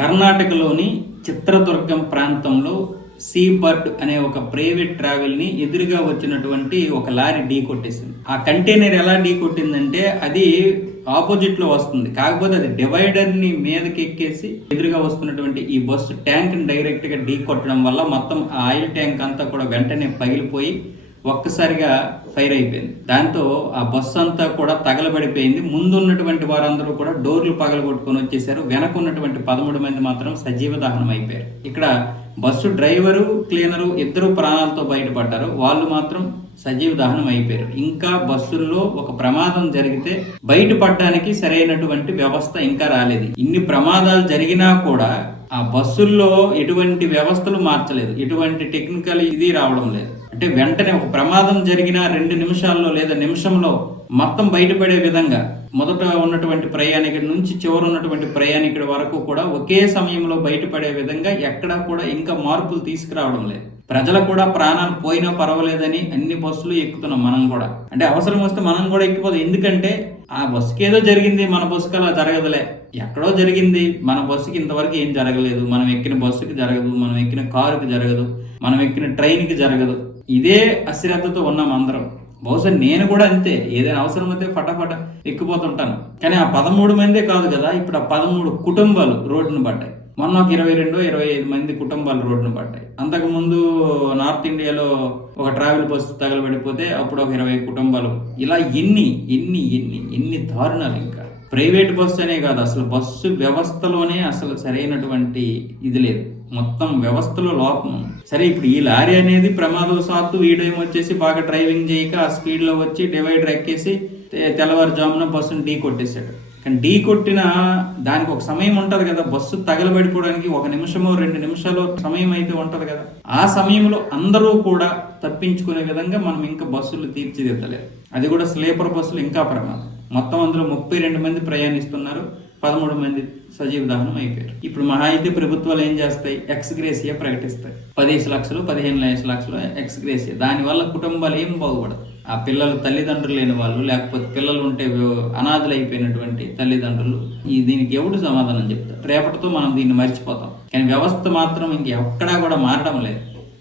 కర్ణాటకలోని చిత్రదుర్గం ప్రాంతంలో see bird అనే ఒక ప్రైవేట్ ట్రావెల్ ని ఎదురుగా వచ్చినటువంటి ఒక లారీ ఢీ కొట్టేసింది. ఆ కంటైనర్ ఎలా ఢీ కొట్టిందంటే అది ఆపోజిట్ లో వస్తుంది, కాకపోతే అది డివైడర్ ని మీదకి ఎక్కేసి ఎదురుగా వస్తున్నటువంటి ఈ బస్సు ట్యాంక్ ని డైరెక్ట్ గా ఢీ కొట్టడం వల్ల మొత్తం ఆ ఆయిల్ ట్యాంక్ అంతా కూడా వెంటనే పగిలిపోయి ఒక్కసారిగా ఫైర్ అయిపోయింది. దాంతో ఆ బస్సు అంతా కూడా తగలబడిపోయింది. ముందు ఉన్నటువంటి వారందరూ కూడా డోర్లు పగలగొట్టుకొని వచ్చేసారు. వెనక ఉన్నటువంటి 13 మంది మాత్రం సజీవ దహనం అయిపోయారు. ఇక్కడ బస్సు డ్రైవరు, క్లీనరు ఇద్దరు ప్రాణాలతో బయటపడ్డారు. వాళ్ళు మాత్రం సజీవ దహనం అయిపోయారు. ఇంకా బస్సుల్లో ఒక ప్రమాదం జరిగితే బయటపడడానికి సరైనటువంటి వ్యవస్థ ఇంకా రాలేదు. ఇన్ని ప్రమాదాలు జరిగినా కూడా ఆ బస్సుల్లో ఎటువంటి వ్యవస్థలు మార్చలేదు, ఎటువంటి టెక్నికల్ ఇది రావడం లేదు. అంటే వెంటనే ఒక ప్రమాదం జరిగిన 2 నిమిషాల్లో లేదా నిమిషంలో మొత్తం బయటపడే విధంగా మొదట ఉన్నటువంటి ప్రయాణికుడి నుంచి చివరి ఉన్నటువంటి ప్రయాణికుడి వరకు కూడా ఒకే సమయంలో బయటపడే విధంగా ఎక్కడా కూడా ఇంకా మార్పులు తీసుకురావడం లేదు. ప్రజలు కూడా ప్రాణాలు పోయినా పర్వాలేదని అన్ని బస్సులు ఎక్కుతున్నాం మనం కూడా. అంటే అవసరం వస్తే మనం కూడా ఎక్కిపోతాం. ఎందుకంటే ఆ బస్సుకి ఏదో జరిగింది, మన బస్సుకి అలా జరగదులే. ఎక్కడో జరిగింది, మన బస్సుకి ఇంతవరకు ఏం జరగలేదు. మనం ఎక్కిన బస్సుకి జరగదు, మనం ఎక్కిన కారుకి జరగదు, మనం ఎక్కిన ట్రైన్కి జరగదు. ఇదే అశ్రద్ధతో ఉన్నాం అందరం. బహుశా నేను కూడా అంతే, ఏదైనా అవసరం అయితే ఫటాఫట ఎక్కిపోతుంటాను. కానీ ఆ 13 మందే కాదు కదా, ఇప్పుడు ఆ 13 కుటుంబాలు రోడ్డును పడ్డాయి. మొన్న ఒక 22-25 మంది కుటుంబాలు రోడ్డును పడ్డాయి. అంతకుముందు నార్త్ ఇండియాలో ఒక ట్రావెల్ బస్సు తగలబడిపోతే అప్పుడు ఒక 20 కుటుంబాలు. ఇలా ఎన్ని దారుణాలు. ఇంకా ప్రైవేట్ బస్సు అనే కాదు, అసలు బస్సు వ్యవస్థలోనే అసలు సరైనటువంటి ఇది లేదు. మొత్తం వ్యవస్థలో లోపం. సరే, ఇప్పుడు ఈ లారీ అనేది ప్రమాదవశాత్తు వీడేమో వచ్చేసి బాగా డ్రైవింగ్ చేయక ఆ స్పీడ్ లో వచ్చి డివైడర్ ఎక్కేసి తెల్లవారుజామున బస్సును ఢీ కొట్టేశాడు. కానీ ఢీ కొట్టిన దానికి ఒక సమయం ఉంటది కదా, బస్సు తగలబడిపోవడానికి 1 నిమిషమో 2 నిమిషాలు సమయం అయితే ఉంటది కదా. ఆ సమయంలో అందరూ కూడా తప్పించుకునే విధంగా మనం ఇంకా బస్సులు తీర్చిదిద్దలేదు. అది కూడా స్లీపర్ బస్సులు ఇంకా ప్రమాదం. మొత్తం అందులో 32 మంది ప్రయాణిస్తున్నారు, 13 మంది సజీవ దహనం అయిపోయారు. ఇప్పుడు మహా అయితే ప్రభుత్వాలు ఏం చేస్తాయి, ఎక్స్గ్రేసియా ప్రకటిస్తాయి. 10 లక్షలు 15 లక్షలు ఎక్స్గ్రేసియా. దానివల్ల కుటుంబాలు ఏం బాగుపడదు. ఆ పిల్లలు తల్లిదండ్రులు లేని వాళ్ళు, లేకపోతే పిల్లలు ఉంటే అనాథలు అయిపోయినటువంటి తల్లిదండ్రులు, దీనికి ఎవడు సమాధానం చెప్తారు? రేపటితో మనం దీన్ని మర్చిపోతాం. కానీ వ్యవస్థ మాత్రం ఇంకెక్కడా కూడా మారడం లేదు.